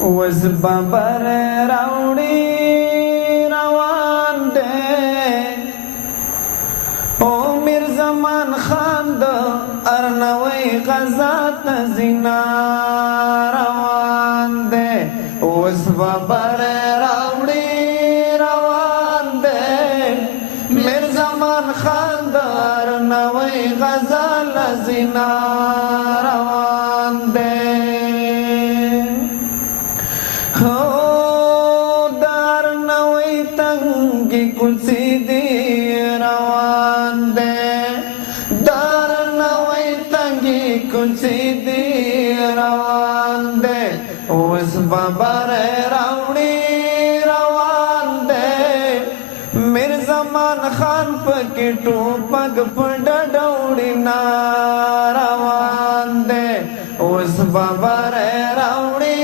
وز ببر راوڑی روان دے او میر زمان خان دا ارنوی غزات زینا روان دے وز ببر راوڑی روان دے میر زمان خان دا ارنوی غزال زینا روان دے دار نوی تنگی کلسی دی روان دے دار نوی تنگی کلسی دی روان دے اس ببر راوڑی روان دے میر زمان خان پکی ٹوپک پڑا ڈوڑی نا روان دے اس ببر راوڑی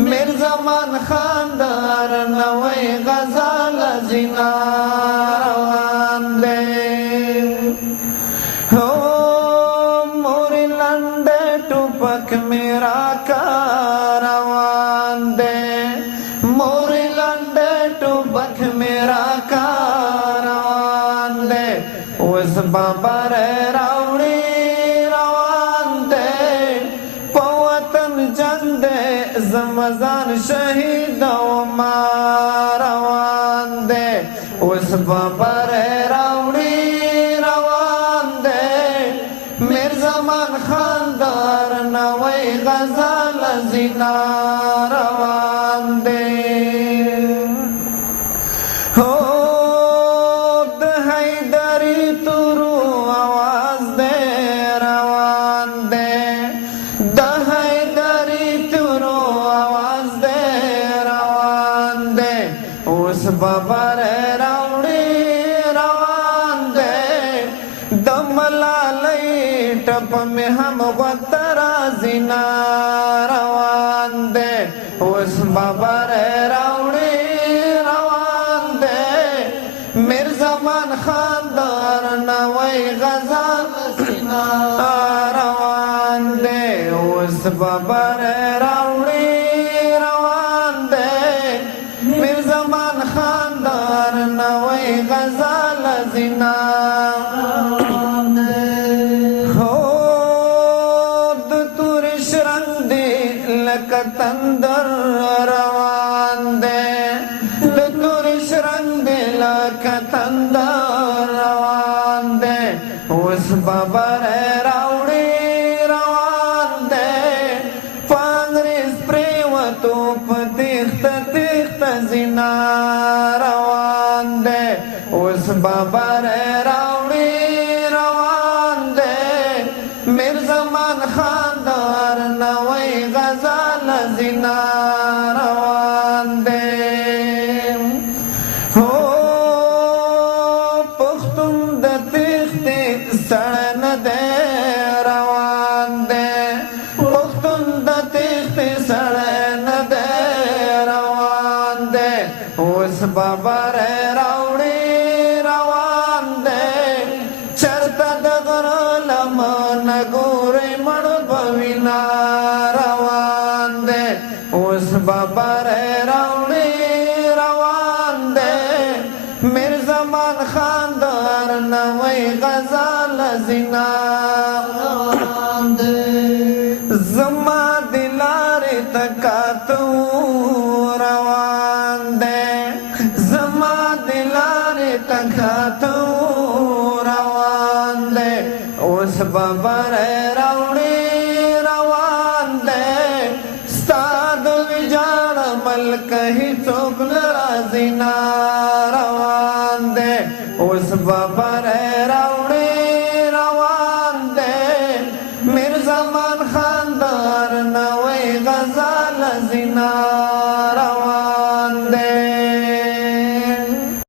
میر زمان خاندار نوی غزال زینا روان دے موری لنڈے ٹوپک میرا کا روان دے موری لنڈے ٹوپک میرا کا روان دے اس ببر راوڑی زمزان شہید و ما روان دے اس ببر راوڑی روان دے میر زمان خاندار نوی غزال زینا روان دے حیدری تورو آواز دے روان دے ببر راوڑی روان دے دملالی ٹپ میں ہم غترا زینا روان دے اس ببر راوڑی روان دے میر زمان خاندار نوی غزال زینا روان دے اس ببر راوڑی روان دے میر زمان خاندار نوی غزال زینا ہو دتورش رنگ دے لکا تندر روان دے دتورش رنگ دے لکا تندر روان دے اس ببر راوڑی روان دے پانگریز پریوتو پتیخت زینا روان دے اس ببر راوڑی روان دے میر زمان خاندار نوی غزال زینا روان دے پختون د تیختی سڑن دے روان دے پختون د تیختی سڑن دے اس ببر راوڑی روان دے چرتا دغر لمن گوری مڑ بوینا روان دے اس ببر راوڑی روان دے میر زمان خاندار نوی غزال زینا روان دے زما دلار تکاتو روان دے زما دلار تکاتو روان دے اس ببر راوڑی روان دے ستاد وجاڑ ملک ہی چوک لرازینا روان دے اس ببر راوڑی روان دے میر زمان خاندار نوی غزال زینا